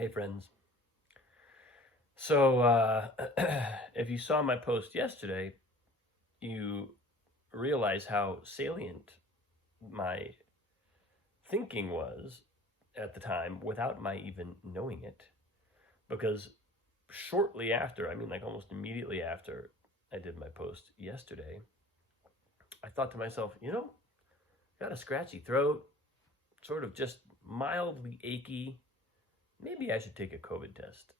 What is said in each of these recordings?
Hey, friends. So, if you saw my post yesterday, you realize how salient my thinking was at the time without my even knowing it. Because shortly after, I mean, like almost immediately after I did my post yesterday, I thought to myself, got a scratchy throat, sort of just mildly achy. Maybe I should take a COVID test.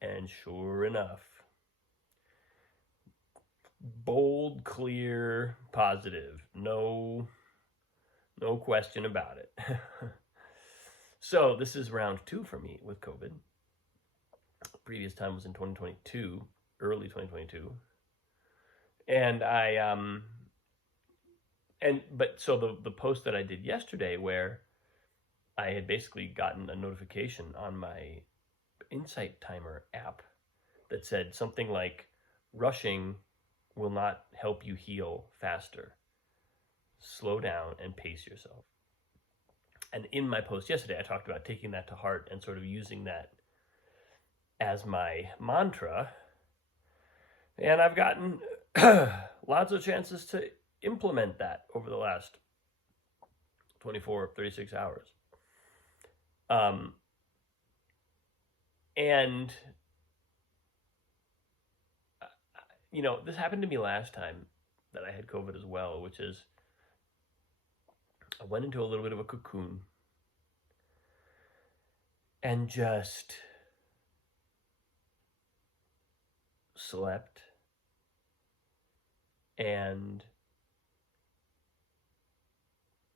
And sure enough, bold, clear, positive. No question about it. So this is round 2 for me with COVID. Previous time was in 2022, early 2022. And the post that I did yesterday where I had basically gotten a notification on my Insight Timer app that said something like rushing will not help you heal faster. Slow down and pace yourself. And in my post yesterday, I talked about taking that to heart and sort of using that as my mantra. And I've gotten lots of chances to implement that over the last 24, 36 hours. And, this happened to me last time that I had COVID as well, which is I went into a little bit of a cocoon and just slept and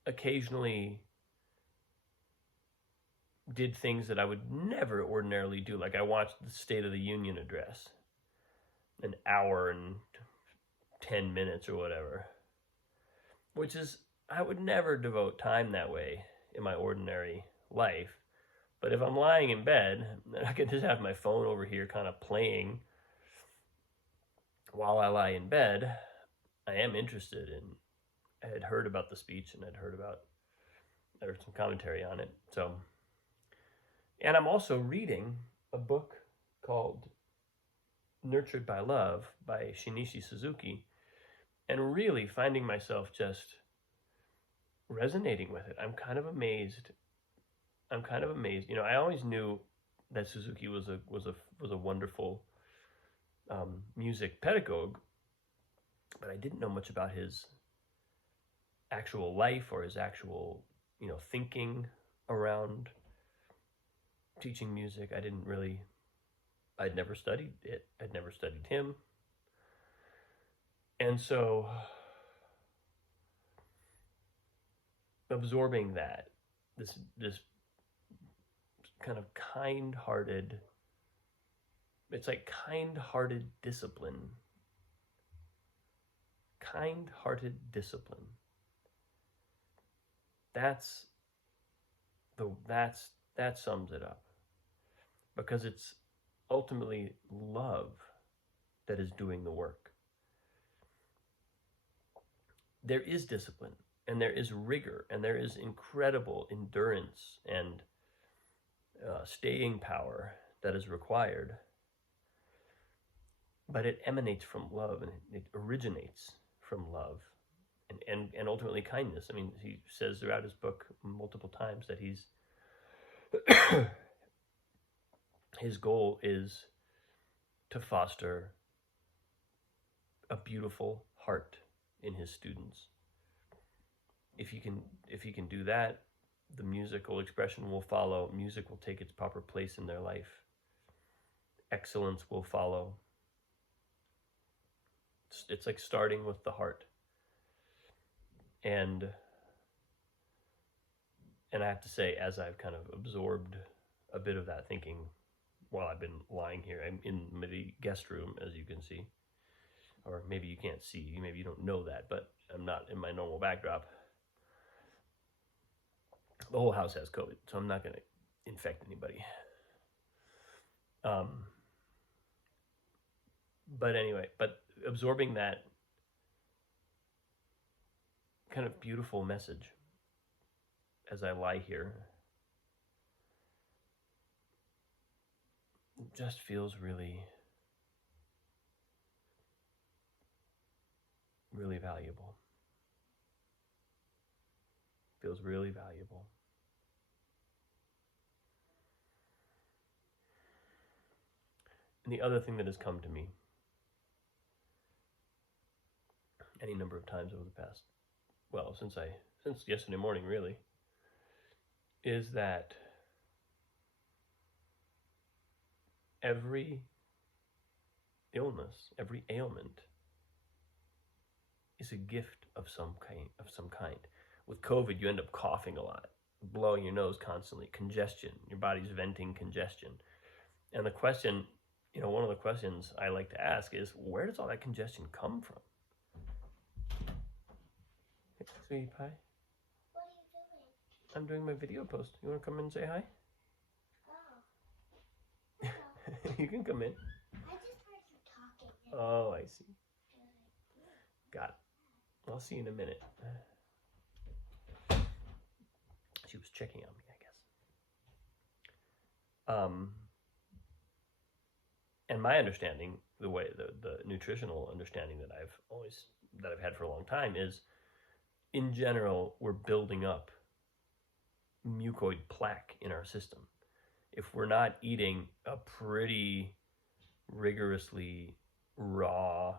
occasionally did things that I would never ordinarily do. Like I watched the State of the Union address, an hour and 10 minutes or whatever, which is, I would never devote time that way in my ordinary life. But if I'm lying in bed, I can just have my phone over here kind of playing while I lie in bed. I am interested in, I had heard about the speech and there was some commentary on it. So, and I'm also reading a book called Nurtured by Love by Shin'ichi Suzuki and really finding myself just resonating with it. I'm kind of amazed. I always knew that Suzuki was a wonderful music pedagogue, but I didn't know much about his actual life or his actual thinking around teaching music. I'd never studied it. I'd never studied him. And so absorbing that, this kind of kind-hearted, it's like kind-hearted discipline. Kind-hearted discipline. That sums it up. Because it's ultimately love that is doing the work. There is discipline, and there is rigor, and there is incredible endurance and staying power that is required. But it emanates from love, and it originates from love, and ultimately kindness. I mean, he says throughout his book multiple times that his goal is to foster a beautiful heart in his students. If he can do that, the musical expression will follow. Music will take its proper place in their life. Excellence will follow. It's like starting with the heart. And I have to say, as I've kind of absorbed a bit of that thinking while I've been lying here, I'm in the guest room, as you can see. Or maybe you can't see, maybe you don't know that, but I'm not in my normal backdrop. The whole house has COVID, so I'm not going to infect anybody. But anyway, absorbing that kind of beautiful message as I lie here, just feels really, really valuable. Feels really valuable. And the other thing that has come to me any number of times over the past, well, since yesterday morning really, is that every illness, every ailment is a gift of some kind. With COVID, you end up coughing a lot, blowing your nose constantly, congestion, your body's venting congestion. And the question, one of the questions I like to ask is, where does all that congestion come from? Hey, sweetie pie. What are you doing? I'm doing my video post. You want to come in and say hi? Oh. You can come in. I just heard you talking. Oh, I see. Got it. I'll see you in a minute. She was checking on me, I guess. And my understanding, the nutritional understanding that I've had for a long time is, in general, we're building up mucoid plaque in our system. If we're not eating a pretty rigorously raw,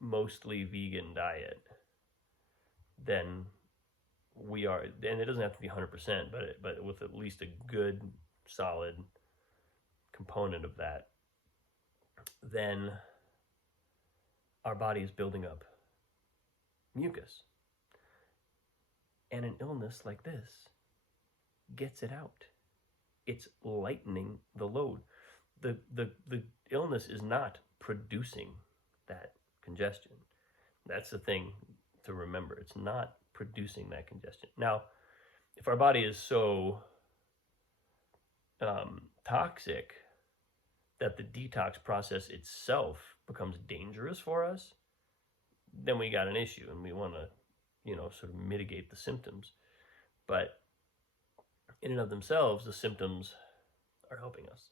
mostly vegan diet, then we are, and it doesn't have to be 100%, but with at least a good, solid component of that, then our body is building up mucus. And an illness like this gets it out. It's lightening the load. The illness is not producing that congestion. That's the thing to remember. It's not producing that congestion. Now, if our body is so toxic that the detox process itself becomes dangerous for us, then we got an issue, and we want to, sort of mitigate the symptoms. But in and of themselves, the symptoms are helping us.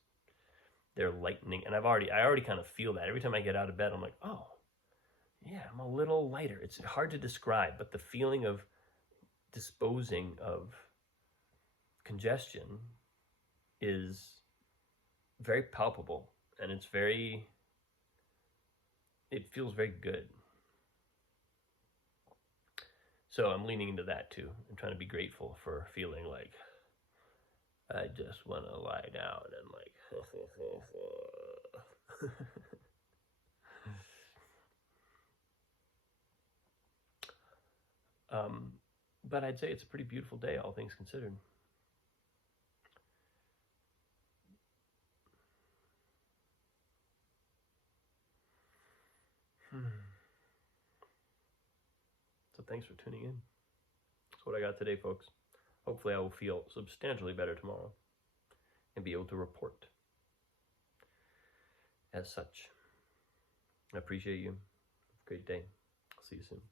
They're lightening, and I already kind of feel that every time I get out of bed. I'm like, oh, yeah, I'm a little lighter. It's hard to describe, but the feeling of disposing of congestion is very palpable, and it feels very good. So I'm leaning into that too. I'm trying to be grateful for feeling like I just want to lie down and like but I'd say it's a pretty beautiful day, all things considered. So thanks for tuning in. That's what I got today, folks. Hopefully I will feel substantially better tomorrow and be able to report as such. I appreciate you. Have a great day. I'll see you soon.